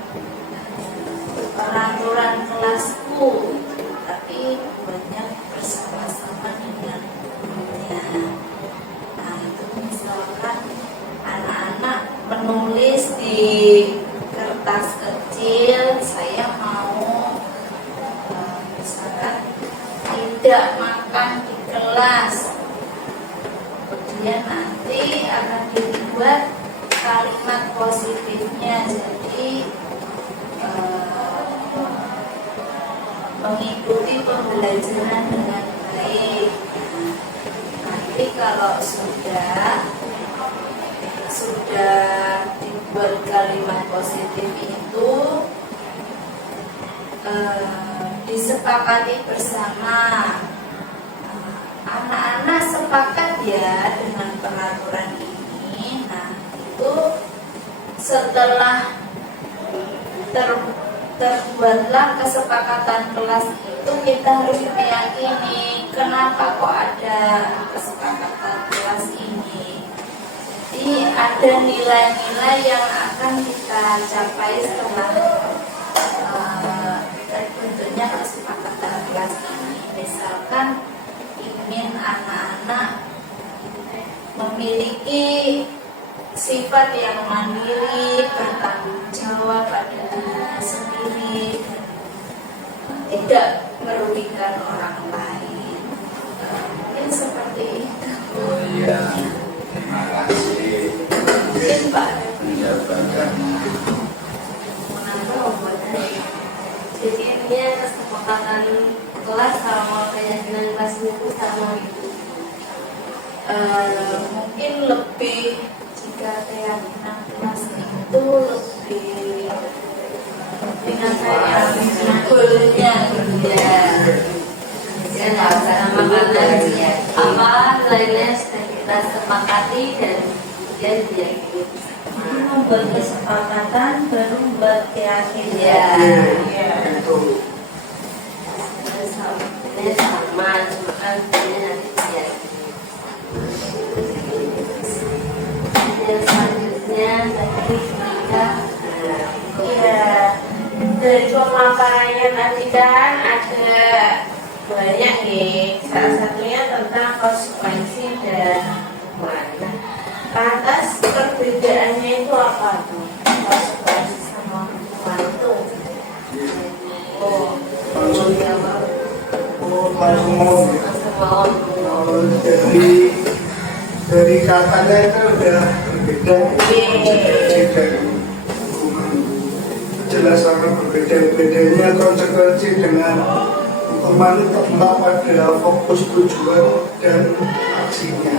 peraturan kelasku, tapi buatnya bersama-sama dengan gurunya. Nah itu misalkan anak-anak menulis di kertas kecil, saya mau misalkan tidak makan di kelas, kemudian nanti akan dibuat kalimat positifnya, jadi mengikuti pembelajaran dengan baik. Nanti kalau sudah dibuat kalimat positif itu disepakati bersama. Anak-anak sepakat ya dengan peraturan ini. Nah itu setelah terbuatlah kesepakatan kelas itu, kita harus meyakini kenapa kok ada kesepakatan kelas ini. Jadi ada nilai-nilai yang akan kita capai setelah terbentuknya kesepakatan kelas ini. Misalkan ingin anak-anak memiliki sifat yang mandiri, bertanggung jawab, jawab pada dirinya sendiri dan tidak merugikan orang lain. Mungkin seperti itu. Oh iya, terima kasih. Mungkin Pak. Penjabarannya. Jadi ini kesepakatan kelas sama keyakinan kelas itu sama gitu. Mungkin lebih jika keyakinan kelas itu lebih dengan saya goalnya Ya, ya nggak usah namakan ya. Apa lainnya sudah kita sepakati dan kemudian diyakini. membuat kesepakatan baru membuat keyakinan. Ya. Itu. Ini sama, cuma kan ini nanti diyakini. Yang selanjutnya tadi kita Iya, dari pemaparannya tadi kan ada banyak nih. Salah satunya tentang konsekuensi dan mana. Lantas perbedaannya itu apa tuh? Konsekuensi sama hukuman itu. oh Maksud jawab langsung mau dari katanya itu udah berbeda. Konsekuensi dan hukuman jelas sangat berbeda. Bedanya konsekuensi dengan hukuman itu tetap pada fokus tujuan dan aksinya.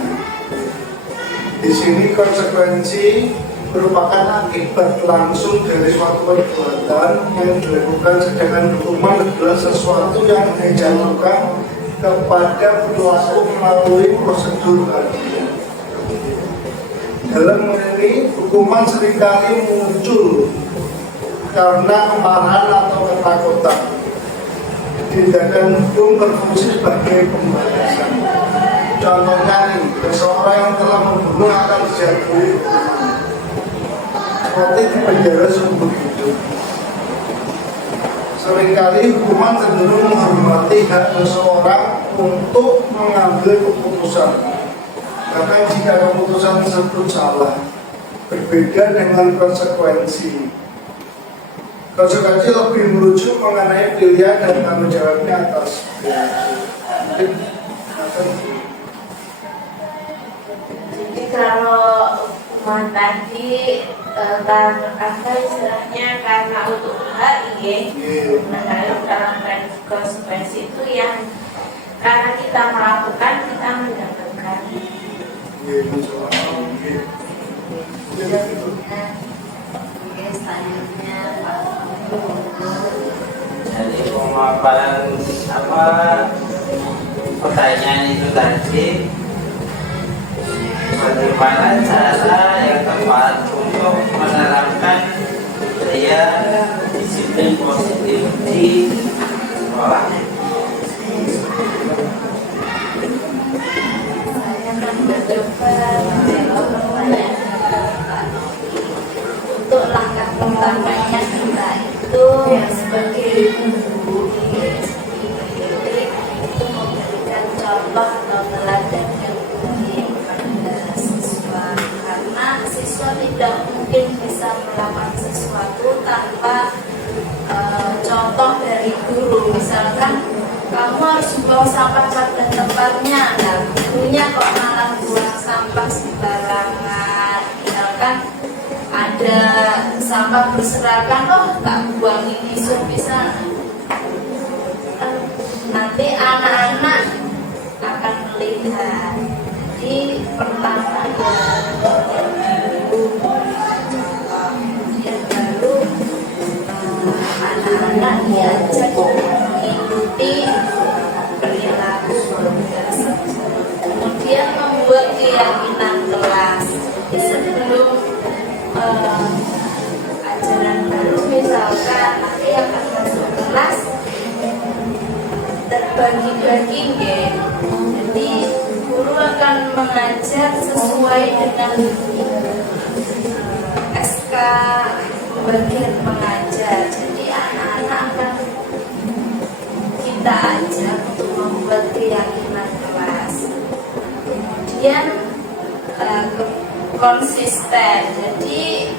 Di sini konsekuensi merupakan akibat langsung dari suatu perbuatan yang dilakukan, sedangkan hukuman adalah sesuatu yang dijatuhkan kepada pelaku melalui prosedur keadilan. Dalam ini hukuman seringkali muncul karena kemarahan atau ketakutan. Tindakan hukum berfungsi sebagai pembalasan. Contohnya nih, seseorang yang telah membunuh akan dijatuhi hukuman seperti di penjara seumur hidup. Seringkali hukuman cenderung menghormati hak seseorang untuk mengambil keputusan. Karena jika keputusan tersebut salah, berbeda dengan konsekuensi. Konsekuensi lebih merujuk mengenai pilihan dan tanggung jawabnya atas perilaku. Jadi kalau hukuman tadi apa istilahnya karena untuk hak nah dalam konsekuensi itu yang karena kita melakukan kita mendapatkan. Oke, selanjutnya Jadi pemaparan apa pertanyaan itu tadi, bagaimana cara yang tepat untuk menerapkan budaya disiplin positif di sekolah. Saya akan mencoba menjawab pertanyaan Pak. Untuk langkah pertamanya kita itu sebagai guru itu memberikan contoh atau teladan yang baik pada siswa, karena siswa tidak mungkin bisa melakukan sesuatu tanpa contoh dari guru. Misalkan kamu harus buang sampah pada tempatnya, nah gurunya kok malah buang sampah sembarangan. Misalkan ada sampah berserakan, oh tak buang ini bisa, nanti anak-anak akan melihat. Jadi pertama yang baru anak-anak diajak mengikuti perilaku kemudian membuat keyakinan kelas. Sebelum ajaran baru misalkan nanti akan masuk kelas terbagi-bagi ya. Jadi guru akan mengajar sesuai dengan SK bagian pengajar. Jadi anak-anak akan kita ajak untuk membuat keyakinan kelas. Kemudian konsisten. Jadi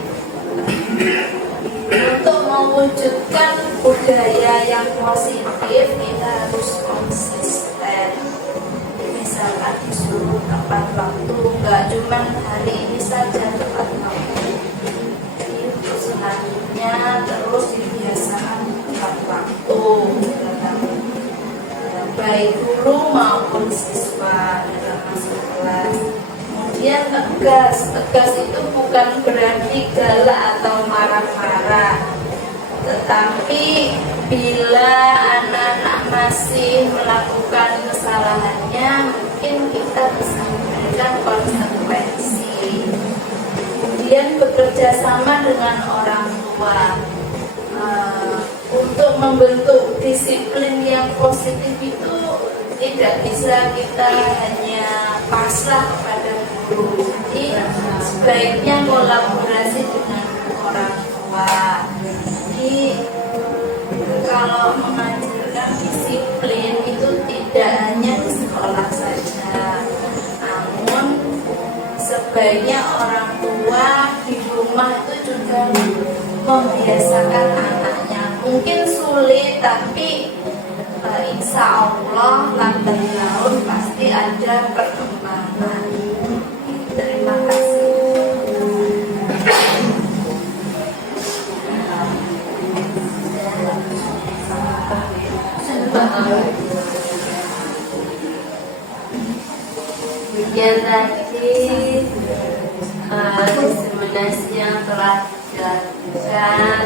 Untuk mewujudkan budaya yang positif kita harus konsisten. Misalkan disuruh tepat waktu, nggak cuma hari ini saja tepat waktu. Jadi untuk selanjutnya terus dibiasakan tepat waktu baik guru maupun siswa dalam masuk kelas. Kemudian tegas itu bukan berarti galak atau marah-marah, tetapi bila anak-anak masih melakukan kesalahannya, mungkin kita bisa memberikan konsekuensi. Kemudian bekerja sama dengan orang tua untuk membentuk disiplin yang positif itu tidak bisa kita hanya pasrah kepada guru. Jadi sebaiknya kolaborasi dengan orang tua. Jadi kalau mengajarkan disiplin itu tidak hanya di sekolah saja, namun sebaiknya orang tua di rumah itu juga membiasakan anaknya. Mungkin sulit, tapi insya Allah lambat laun pasti ada perkembangan. Terima kasih. Demikian tadi diseminasi yang telah dilakukan.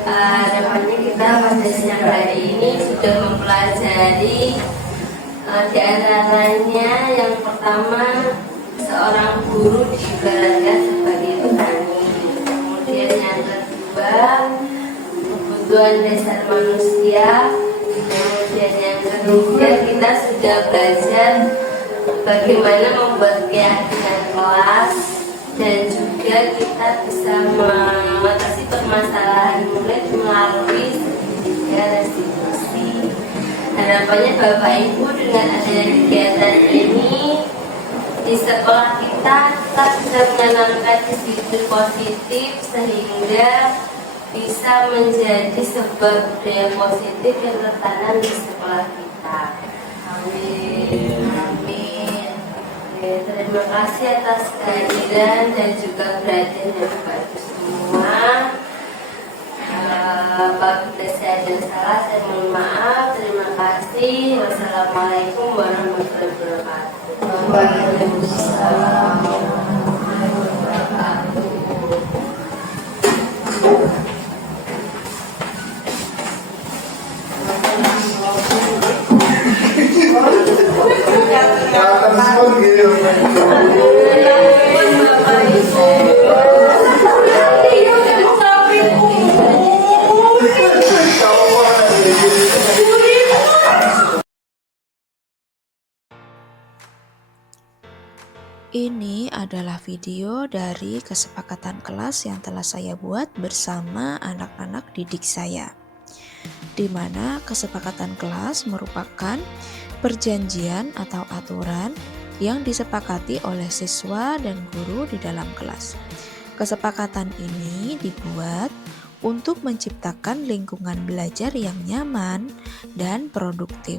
Harapannya kita pada siang hari ini sudah mempelajari di antaranya yang pertama, seorang guru diibaratkan sebagai petani. Kemudian yang kedua, kebutuhan dasar manusia. Kemudian yang ketiga, kita sudah belajar bagaimana membuat keyakinan kelas, dan juga kita bisa mengatasi permasalahan murid melalui segitiga restitusi. Harapannya Bapak Ibu dengan adanya kegiatan ini di sekolah kita bisa menanamkan disiplin positif sehingga bisa menjadi sebuah budaya positif yang tertanam di sekolah kita. Amin. Terima kasih atas kehadiran dan juga perhatian dari Bapak Ibu semua. Apabila saya ada salah, saya mohon maaf. Terima kasih. Wassalamualaikum warahmatullahi wabarakatuh. Waalaikumsalam warahmatullahi wabarakatuh. Ini adalah video dari kesepakatan kelas yang telah saya buat bersama anak-anak didik saya, di mana kesepakatan kelas merupakan perjanjian atau aturan yang disepakati oleh siswa dan guru di dalam kelas. Kesepakatan ini dibuat untuk menciptakan lingkungan belajar yang nyaman dan produktif.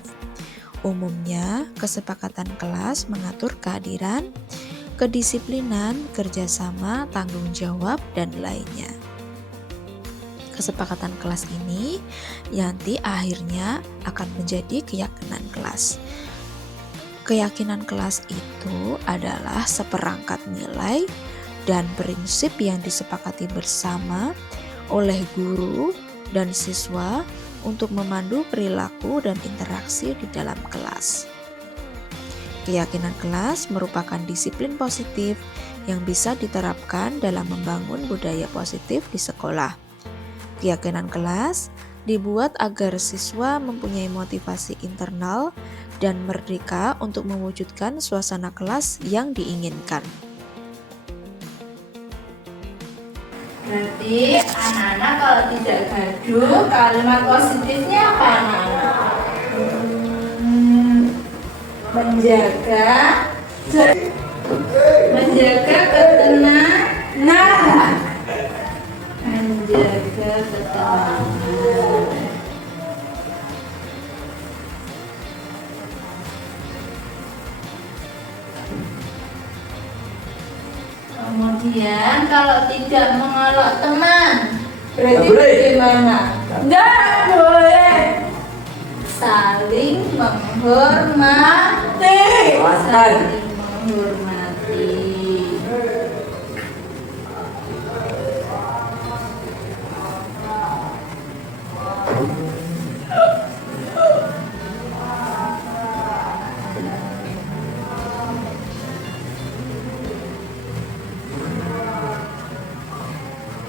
Umumnya, kesepakatan kelas mengatur kehadiran, kedisiplinan, kerjasama, tanggung jawab, dan lainnya. Kesepakatan kelas ini nanti akhirnya akan menjadi keyakinan kelas. Keyakinan kelas itu adalah seperangkat nilai dan prinsip yang disepakati bersama oleh guru dan siswa untuk memandu perilaku dan interaksi di dalam kelas. Keyakinan kelas merupakan disiplin positif yang bisa diterapkan dalam membangun budaya positif di sekolah. Keyakinan kelas dibuat agar siswa mempunyai motivasi internal dan merdeka untuk mewujudkan suasana kelas yang diinginkan. Berarti anak-anak kalau tidak gaduh, kalimat positifnya apa anak-anak? Menjaga ketenangan. menjaga ketenangan. Kemudian kalau tidak mengolok teman, berarti bagaimana? Tidak boleh. Saling menghormati. Saling menghormati.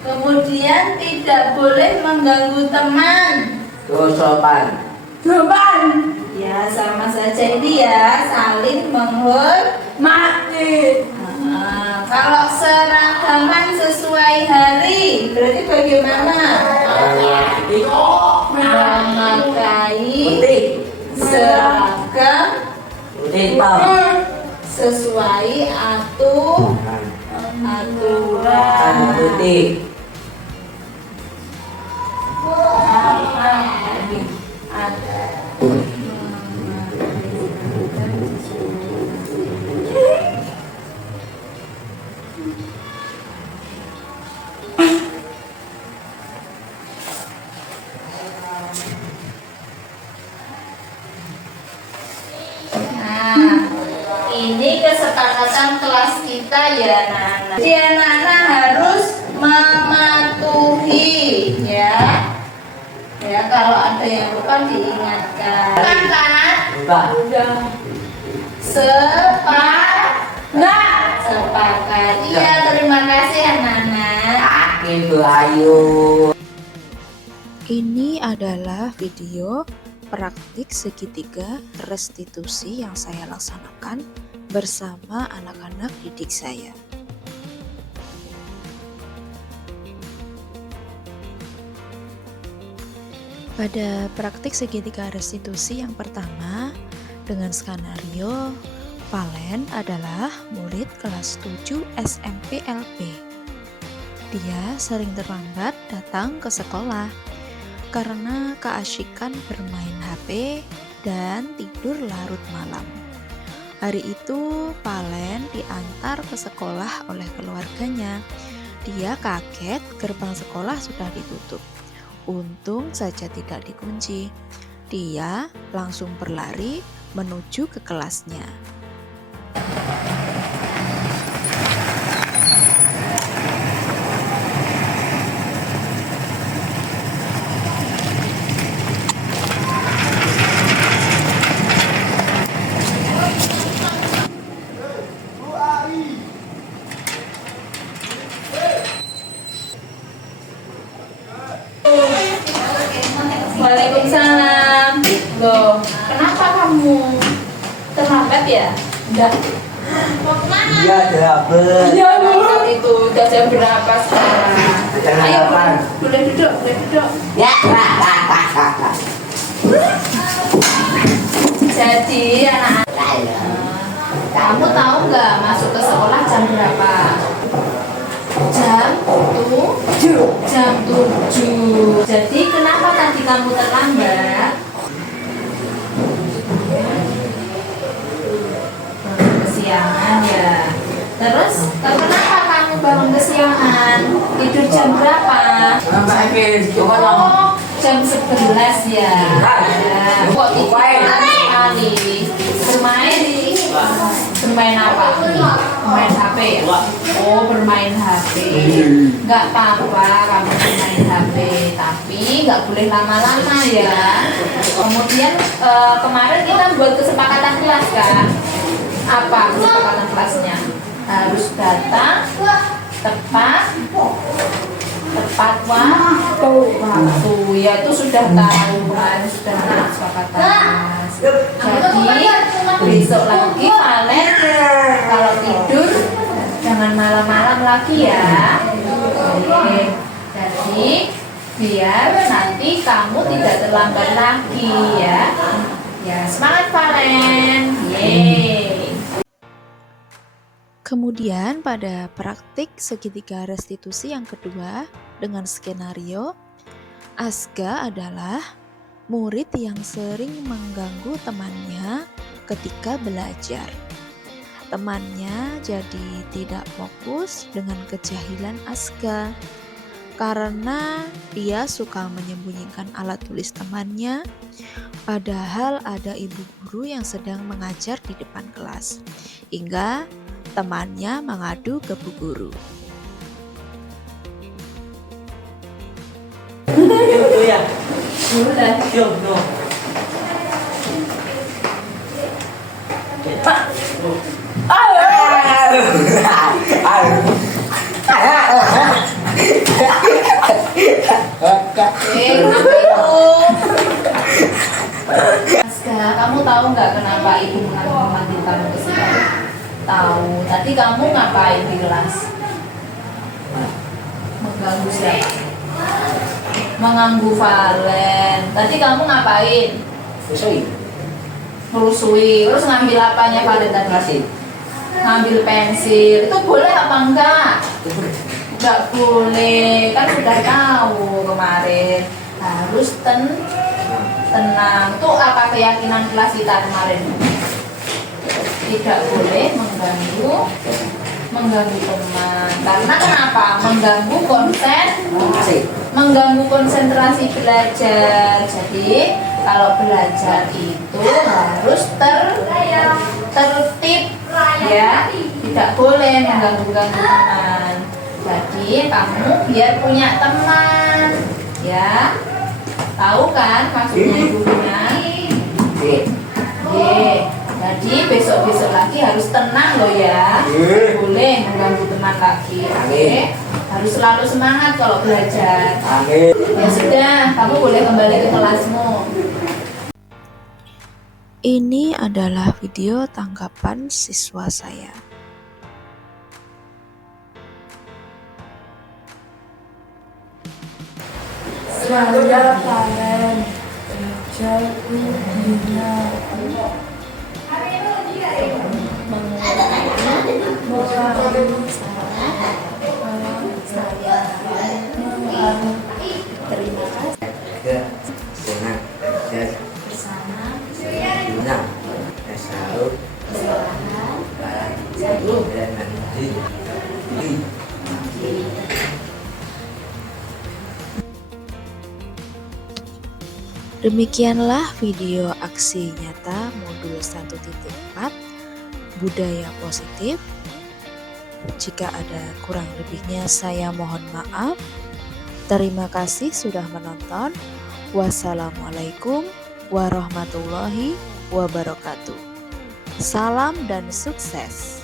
Kemudian tidak boleh mengganggu teman. Sopan. Sopan. Ya sama saja ini ya, saling menghormati. Kalau seragaman sesuai hari, berarti bagaimana? Memakai seragam sesuai aturan. Ini kesepakatan kelas kita ya Nana. Jadi Nana harus mematuhi ya. Ya kalau ada yang lupa diingatkan. Kan? Udah. Sepakat. Iya terima kasih ya Nana. Ini adalah video praktik segitiga restitusi yang saya laksanakan bersama anak-anak didik saya. Pada praktik segitiga restitusi yang pertama, dengan skenario Valen adalah murid kelas 7 SMP LP. Dia sering terlambat datang ke sekolah karena keasyikan bermain HP dan tidur larut malam. Hari itu Valen diantar ke sekolah oleh keluarganya. Dia kaget gerbang sekolah sudah ditutup. Untung saja tidak dikunci. Dia langsung berlari menuju ke kelasnya. Waalaikumsalam. Loh, kenapa kamu terlambat ya? Enggak. Iya, terlambat. Iya, Bu. Itu udah jam berapa sekarang? Ayo, boleh duduk. Ya. Jadi, anak-anak, kamu tahu nggak masuk ke sekolah jam berapa? Jam 7. Jadi kenapa tadi kamu terlambat? Kesiangan ya. Terus kenapa kamu bangun kesiangan? Tidur jam berapa? Oh, jam 11 ya. Kok tidur sekali? Bermain apa? Bermain HP ya? Oh, bermain HP. Nggak apa-apa kamu bermain HP, tapi nggak boleh lama-lama ya. Kemudian kemarin kita buat kesepakatan kelas kan? Apa kesepakatan kelasnya? Harus datang tepat waktu. Ya itu sudah tahu kan, sudah ada kesepakatan kelas. Jadi besok lagi Valen kalau tidur jangan malam-malam lagi ya. Jadi biar nanti kamu tidak terlambat lagi ya. Ya semangat Valen. Yeay. Kemudian pada praktik segitiga restitusi yang kedua dengan skenario, Asga adalah murid yang sering mengganggu temannya ketika belajar. Temannya jadi tidak fokus dengan kejahilan Asga karena dia suka menyembunyikan alat tulis temannya, padahal ada ibu guru yang sedang mengajar di depan kelas, hingga temannya mengadu ke bu guru. Aska, kamu tahu nggak kenapa ibu memanggil kamu ke sini? Tahu. Tadi kamu ngapain di kelas? Mengganggu siapa? Mengganggu Valen. Tadi kamu ngapain? Merusui. Terus ngambil apanya Valen tadi? Ngambil pensil. Itu boleh apa enggak? Enggak boleh. Kan sudah tahu kemarin. Harus tenang. Itu apa keyakinan kelas kita kemarin? Tidak boleh mengganggu teman. Karena kenapa? Mengganggu konsentrasi belajar. Jadi kalau belajar itu harus tertib, ya, tidak boleh mengganggu teman. Jadi kamu biar punya teman, ya, tahu kan maksudnya ibunya? Jadi besok lagi harus tenang loh ya, boleh mengganggu teman lagi. Harus selalu semangat kalau belajar. Ya sudah, kamu boleh kembali ke kelasmu. Ini adalah video tanggapan siswa saya. Saya Valen jadi terima kasih Senang bersama Senang Esau dan nanti Demikianlah video aksi nyata modul 1.4 budaya positif. Jika ada kurang lebihnya saya mohon maaf. Terima kasih sudah menonton. Wassalamualaikum warahmatullahi wabarakatuh. Salam dan sukses.